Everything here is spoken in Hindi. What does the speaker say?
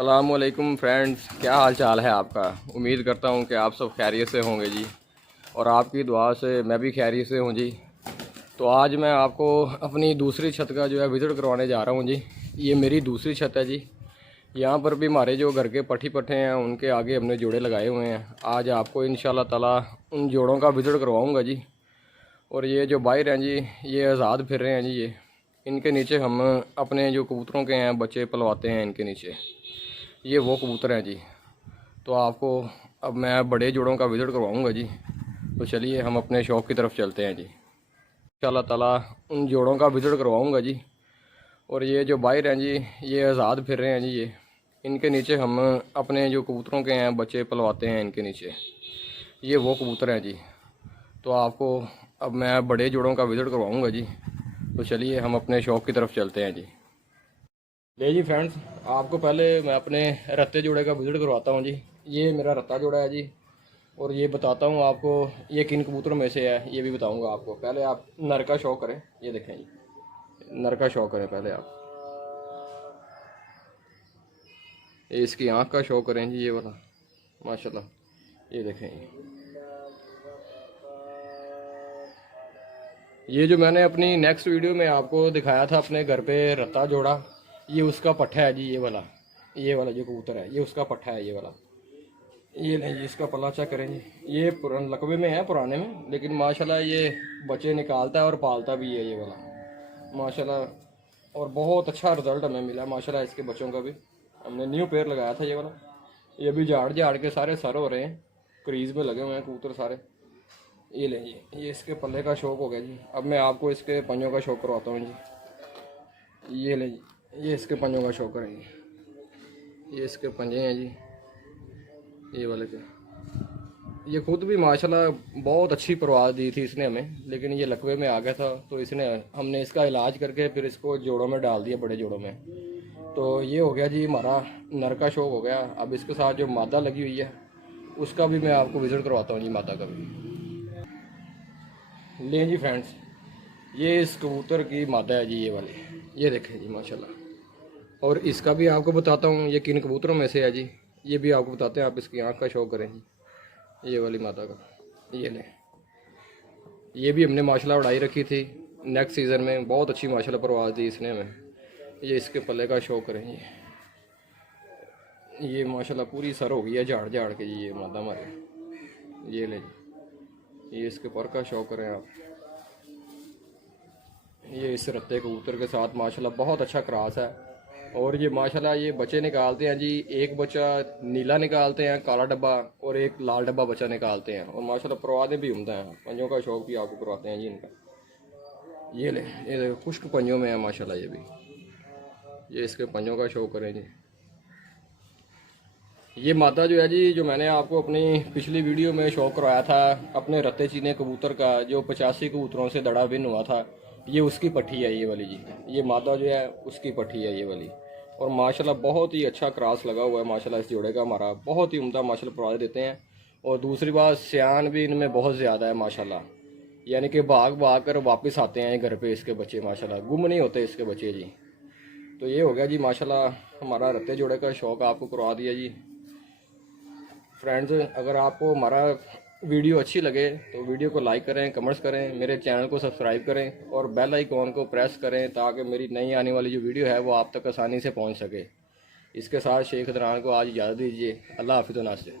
अस्सलामुअलैकुम फ्रेंड्स, क्या हाल चाल है आपका। उम्मीद करता हूँ कि आप सब खैरियत से होंगे जी, और आपकी दुआ से मैं भी खैरियत से हूँ जी। तो आज मैं आपको अपनी दूसरी छत का जो है विज़िट करवाने जा रहा हूँ जी। ये मेरी दूसरी छत है जी। यहाँ पर भी हमारे जो घर के पट्टी पट्टे हैं उनके आगे हमने जोड़े लगाए हुए हैं। आज आपको इंशाल्लाह ताला उन जोड़ों का विज़िट करवाऊँगा जी। और ये जो बाहर हैं जी, ये आज़ाद फिर रहे हैं जी। ये इनके नीचे हम अपने जो कबूतरों के हैं बच्चे पलवाते हैं। इनके नीचे ये वो कबूतर हैं जी। तो आपको अब मैं बड़े जोड़ों का विज़िट करवाऊँगा जी। तो चलिए हम अपने शौक़ की तरफ चलते हैं जी। इंशाल्लाह ताला उन जोड़ों का विज़िट करवाऊँगा जी। और ये जो बाहर हैं जी, ये आज़ाद फिर रहे हैं जी। ये इनके नीचे हम अपने जो कबूतरों के हैं बच्चे पलवाते हैं। इनके नीचे ये वो कबूतर हैं जी। तो आपको अब मैं बड़े जोड़ों का विज़िट करवाऊँगा जी। तो चलिए हम अपने शौक़ की तरफ चलते हैं जी। ले जी फ्रेंड्स, आपको पहले मैं अपने रत्ते जोड़े का विज़िट करवाता हूँ जी। ये मेरा रत्ता जोड़ा है जी। और ये बताता हूँ आपको ये किन कबूतरों में से है, ये भी बताऊँगा आपको। पहले आप नर का शौक करें, ये देखें जी, नर का शौक करें पहले आप। ये इसकी आँख का शौक करें जी, ये वाला माशाल्लाह, ये देखें जी। ये जो मैंने अपनी नेक्स्ट वीडियो में आपको दिखाया था अपने घर पे रत्ता जोड़ा, ये उसका पट्ठा है जी। ये वाला जो कबूतर है ये उसका पट्ठा है, ये वाला। ये नहीं जी, इसका पल्ला चेक करें जी। ये पुराने लकवे में है, पुराने में, लेकिन माशाल्लाह ये बच्चे निकालता है और पालता भी है ये वाला माशाल्लाह। और बहुत अच्छा रिज़ल्ट हमें मिला माशाल्लाह इसके बच्चों का भी। हमने न्यू पेयर लगाया था ये वाला। ये भी झाड़ झाड़ के सारे सर हो रहे हैं, क्रीज में लगे हुए हैं कबूतर सारे। ये लें जी, ये इसके पल्ले का शौक हो गया जी। अब मैं आपको इसके पंजों का शौक करवाता हूँ जी। ये लें जी, ये इसके पंजों का शौक करेंगे। ये इसके पंजे हैं जी, ये वाले के। ये खुद भी माशाल्लाह बहुत अच्छी परवाज़ दी थी इसने हमें, लेकिन ये लकवे में आ गया था तो हमने इसका इलाज करके फिर इसको जोड़ों में डाल दिया, बड़े जोड़ों में। तो ये हो गया जी हमारा नर का शौक हो गया। अब इसके साथ जो मादा लगी हुई है उसका भी मैं आपको विज़िट करवाता हूँ जी, मादा का भी। लें जी फ्रेंड्स, ये इस कबूतर की मादा है जी, ये वाली, ये देखें जी माशाल्लाह। और इसका भी आपको बताता हूँ ये किन कबूतरों में से है जी, ये भी आपको बताते हैं। आप इसकी आँख का शौक करें जी, ये वाली मादा का। ये लें, ये भी हमने माशाल्लाह उड़ाई रखी थी नेक्स्ट सीज़न में, बहुत अच्छी माशाल्लाह परवाज़ दी इसने हमें। ये इसके पल्ले का शौक करें ये माशाल्लाह पूरी सर हो गई है झाड़ झाड़ के जी, ये मादा हमारे। ये लें जी, ये इसके पर का शौक करें आप। ये इस रत्ते कबूतर के साथ माशाल्लाह बहुत अच्छा क्रॉस है। और ये माशाल्लाह ये बच्चे निकालते हैं जी। एक बच्चा नीला निकालते हैं, काला डब्बा, और एक लाल डब्बा बच्चा निकालते हैं। और माशाल्लाह परवाज़ें भी उम्दा हैं। पंजों का शौक भी आपको करवाते हैं जी इनका। ये ले, ये देखो खुश्क पंजों में है माशाल्लाह ये भी। ये इसके पंजों का शौक करें जी। ये मादा जो है जी, जो मैंने आपको अपनी पिछली वीडियो में शौक करवाया था अपने रत्ते चीने कबूतर का, जो 85 कबूतरों से दड़ा विन हुआ था, ये उसकी पट्टी है ये वाली जी। ये मादा जो है उसकी पट्टी है ये वाली। और माशाल्लाह बहुत ही अच्छा क्रॉस लगा हुआ है माशाल्लाह इस जोड़े का हमारा। बहुत ही उम्दा माशाल्लाह परवाज़ देते हैं। और दूसरी बात, सियान भी इनमें बहुत ज़्यादा है माशाल्लाह, यानी कि भाग भाग कर वापस आते हैं घर पे इसके बच्चे माशाल्लाह, गुम नहीं होते इसके बच्चे जी। तो ये हो गया जी माशाल्लाह हमारा रत्ते जोड़े का शौक़ आपको करवा दिया जी। फ्रेंड्स, अगर आपको हमारा वीडियो अच्छी लगे तो वीडियो को लाइक करें, कमेंट्स करें, मेरे चैनल को सब्सक्राइब करें और बेल आइकॉन को प्रेस करें ताकि मेरी नई आने वाली जो वीडियो है वो आप तक आसानी से पहुंच सके। इसके साथ शेख दरान को आज इजाज़त दीजिए। अल्लाह हाफिज़ व नासिर।